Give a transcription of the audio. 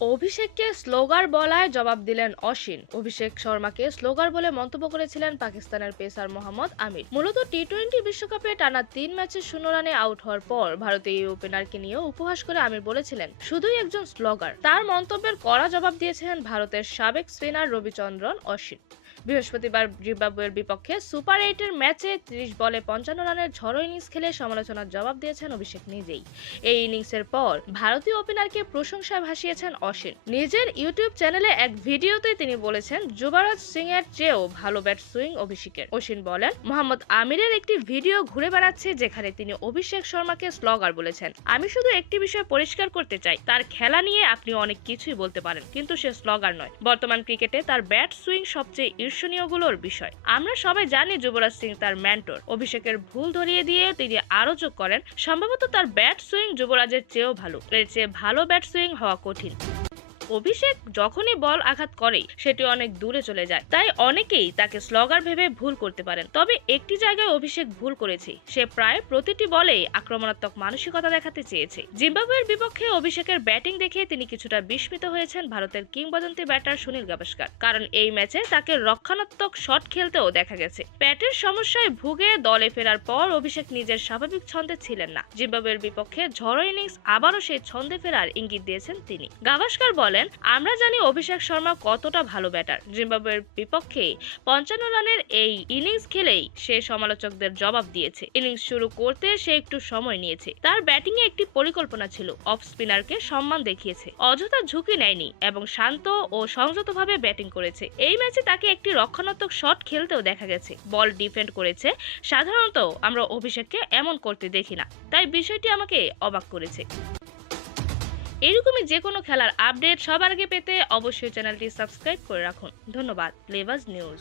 অভিষেককে স্লোগার বলায় জবাব দিলেন অশ্বিন। অভিষেক শর্মাকে স্লোগার বলে মন্তব্য করেছিলেন পাকিস্তানের পেসার মোহাম্মদ আমির। মূলত টি-20 বিশ্বকাপে টানা 3 ম্যাচে 0 রানে আউট হওয়ার পর ভারতীয় এই ওপেনারকে নিয়েও উপহাস করে আমির বলেছিলেন, শুধুই একজন স্লোগার। তার মন্তব্যের কড়া জবাব দিয়েছেন ভারতের সাবেক স্পিনার রবিচন্দ্রন অশ্বিন। বৃহস্পতিবার জিম্বাবুয়ের বিপক্ষে সুপার 8-এর ম্যাচে 30 বলে 55 রানের ঝড়ো ইনিংস খেলে সমালোচনার জবাব দিয়েছেন অভিষেক নিজেই। এই ইনিংসের পর ভারতীয় ওপেনারকে প্রশংসায় ভাসিয়েছেন অশ্বিন। নিজের ইউটিউব চ্যানেলে এক ভিডিওতে তিনি বলেছেন, যুবরাজ সিং এর চেয়েও ভালো ব্যাট সুইং অভিষেকের। অশ্বিন বলেন, মোহাম্মদ আমিরের একটি ভিডিও ঘুরে বেড়াচ্ছে যেখানে তিনি অভিষেক শর্মাকে স্লোগার বলেছেন। আমি শুধু একটি বিষয় পরিষ্কার করতে চাই, তার খেলা নিয়ে আপনি অনেক কিছুই বলতে পারেন, কিন্তু সে স্লোগার নয়। বর্তমান ক্রিকেটে তার ব্যাট সুইং সবচেয়ে ঈর্ষণীয়গুলোর বিষয়। আমরা সবাই জানি যুবরাজ সিং তার মেন্টর। অভিষেকের ভুল ধরিয়ে দিয়ে তিনি আরো যোগ করেন, সম্ভবত তার ব্যাট সুইং যুবরাজের চেয়েও ভালো। এর চেয়ে ভালো ব্যাট সুইং হওয়া কঠিন। অভিষেক যখনই বল আঘাত করে সেটি অনেক দূরে চলে যায়, তাই অনেকেই তাকে স্লোগার ভেবে ভুল করতে পারেন। তবে একটি জায়গায় অভিষেক ভুল করেছে, সে প্রায় প্রতিটি বলে আক্রমণাত্মক মানসিকতা দেখাতে চেয়েছে। জিম্বাবুয়ের বিপক্ষে অভিষেকের ব্যাটিং দেখে তিনি কিছুটা বিস্মিত হয়েছেন ভারতের কিংবদন্তি ব্যাটার সুনীল গাভাস্কার, কারণ এই ম্যাচে তাকে রক্ষণাত্মক শট খেলতেও দেখা গেছে। ব্যাটের সমস্যায় ভুগে দলে ফেরার পর অভিষেক নিজের স্বাভাবিক ছন্দে ছিলেন না। জিম্বাবুয়ের বিপক্ষে ঝড়ো ইনিংস আবারও সেই ছন্দে ফেরার ইঙ্গিত দিয়েছেন তিনি। গাভাস্কার বলেন, আমরা জানি অভিষেক শর্মা কতটা ভালো ব্যাটার। জিম্বাবুয়ের বিপক্ষে 55 রানের এই ইনিংস খেলেই সে সমালোচকদের জবাব দিয়েছে। ইনিংস শুরু করতে সে একটু সময় নিয়েছে। তার ব্যাটিং এ একটি পরিকল্পনা ছিল। অফ স্পিনারকে সম্মান দেখিয়েছে, অযথা ঝুঁকি নেয়নি এবং শান্ত ও সংযতভাবে ব্যাটিং করেছে। এই ম্যাচে তাকে একটি রক্ষণাত্মক শট খেলতেও দেখা গেছে, বল ডিফেন্ড করেছে। সাধারণত আমরা অভিষেককে এমন করতে দেখি না, তাই বিষয়টি আমাকে অবাক করেছে। এরকমই যে কোনো খেলার আপডেট সবার আগে পেতে অবশ্যই চ্যানেলটি সাবস্ক্রাইব করে রাখুন। ধন্যবাদ। লেভাজ নিউজ।